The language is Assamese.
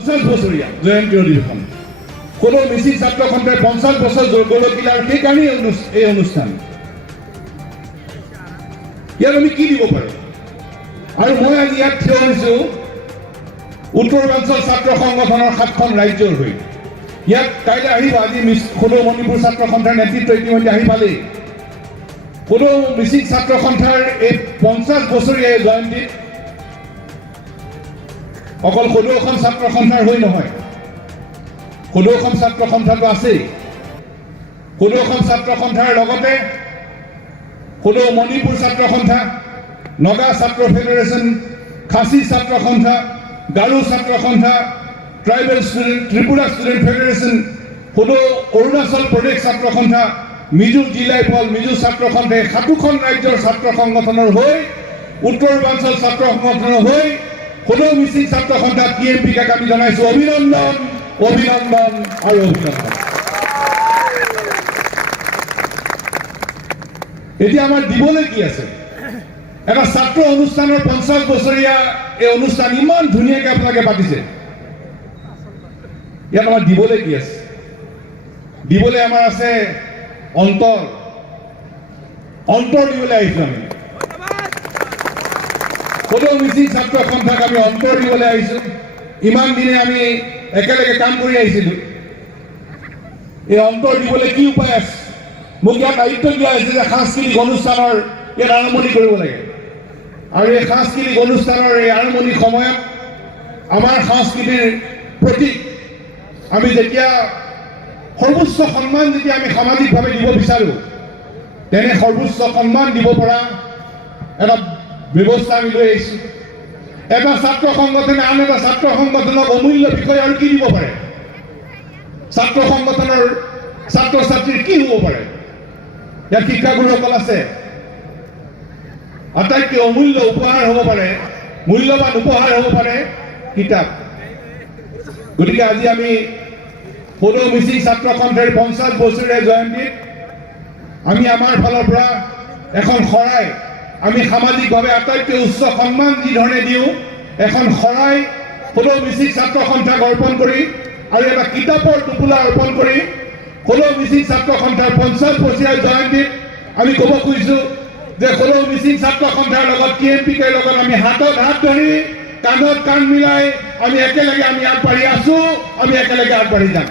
50 বছৰীয়া জয়ন্তী অধিৱেশন কোনো মিচিং ছাত্ৰ সন্থাই 50 বছৰ গৌৰৱগিলাৰ সেইকাৰণেই এই অনুষ্ঠান ইয়াত আমি কি দিব পাৰোঁ আৰু মই আজি ইয়াত থিয় হৈছোঁ উত্তৰাঞ্চল ছাত্ৰ সংগঠনৰ 7খন ৰাজ্যৰ হৈ ইয়াত কাইলৈ আহিব আজি কোনো মণিপুৰ ছাত্ৰ সন্থাৰ নেতৃত্ব ইতিমধ্যে আহি পালেই কোনো মিচিং ছাত্ৰ সন্থাৰ এই 50 বছৰীয়া জয়ন্তীত অকল সদৌ ছাত্ৰ সন্থাৰ হৈ নহয় সদৌ ছাত্ৰ সন্থাটো আছেই সদৌ ছাত্ৰ সন্থাৰ লগতে সদৌ মণিপুৰ ছাত্ৰ সন্থা নগা ছাত্ৰ ফেডাৰেশ্যন খাচী ছাত্ৰ সন্থা গাৰো ছাত্ৰ সন্থা tribal student Tripura student federation সদৌ অৰুণাচল প্ৰদেশ ছাত্ৰ সন্থা মিজো জিলাইফল মিজো ছাত্ৰ সন্থাই 7খন ৰাজ্যৰ ছাত্ৰ সংগঠনৰ হৈ উত্তৰাঞ্চল ছাত্ৰ সংগঠনৰ হৈ সদৌ মিচিং ছাত্ৰ সন্থা TMPক আমি জনাইছোঁ অভিনন্দন অভিনন্দন আৰু অভিনন্দন এতিয়া আমাৰ দিবলৈ কি আছে এটা ছাত্ৰ অনুষ্ঠানৰ 50 বছৰীয়া এই অনুষ্ঠান ইমান ধুনীয়াকৈ আপোনালোকে পাতিছে ইয়াত আমাৰ দিবলৈ কি আছে দিবলৈ আমাৰ আছে অন্তৰ দিবলৈ আহিছোঁ আমি সদৌ মিচিং ছাত্ৰ সন্থাক আমি অন্তৰ দিবলৈ আহিছোঁ ইমান দিনে আমি একেলগে কাম কৰি আহিছিলোঁ এই অন্তৰ দিবলৈ কি উপায় আছে মোক ইয়াত দায়িত্ব দিয়া হৈছে যে সাংস্কৃতিক অনুষ্ঠানৰ ইয়াত আৰম্ভণি কৰিব লাগে আৰু এই সাংস্কৃতিক অনুষ্ঠানৰ এই আৰম্ভণিৰ সময়ত আমাৰ সংস্কৃতিৰ প্ৰতীক আমি যেতিয়া সৰ্বোচ্চ সন্মান যেতিয়া আমি সামাজিকভাৱে দিব বিচাৰোঁ তেনে সৰ্বোচ্চ সন্মান দিব পৰা এটা ব্যৱস্থা আমি লৈ আহিছোঁ এটা ছাত্ৰ সংগঠনে আন এটা ছাত্ৰ সংগঠনক অমূল্য বিষয় আৰু কি দিব পাৰে ছাত্ৰ সংগঠনৰ ছাত্ৰ ছাত্ৰীৰ কি হ'ব পাৰে ইয়াত শিক্ষাগুৰুসকল আছে আটাইতকৈ অমূল্য উপহাৰ হ'ব পাৰে মূল্যৱান উপহাৰ হ'ব পাৰে কিতাপ গতিকে আজি আমি সদৌ মিচিং ছাত্ৰ সন্থাৰ 50 বছৰীয়া জয়ন্তীত আমি আমাৰ ফালৰ পৰা এখন শৰাই আমি সামাজিকভাৱে আটাইতকৈ উচ্চ সন্মান যি ধৰণে দিওঁ এখন শৰাই সদৌ মিচিং ছাত্ৰ সন্থাক অৰ্পণ কৰি আৰু এটা কিতাপৰ টোপোলা অৰ্পণ কৰি সদৌ মিচিং ছাত্ৰ সন্থাৰ 50 বছৰীয়া জয়ন্তীত আমি ক'ব খুজিছোঁ যে সদৌ মিচিং ছাত্ৰ সন্থাৰ লগত TMPৰ লগত আমি হাতত হাত ধৰি কান্ধত কান্ধ মিলাই আমি একেলগে আমি আগবাঢ়ি আছোঁ আমি একেলগে আগবাঢ়ি যাম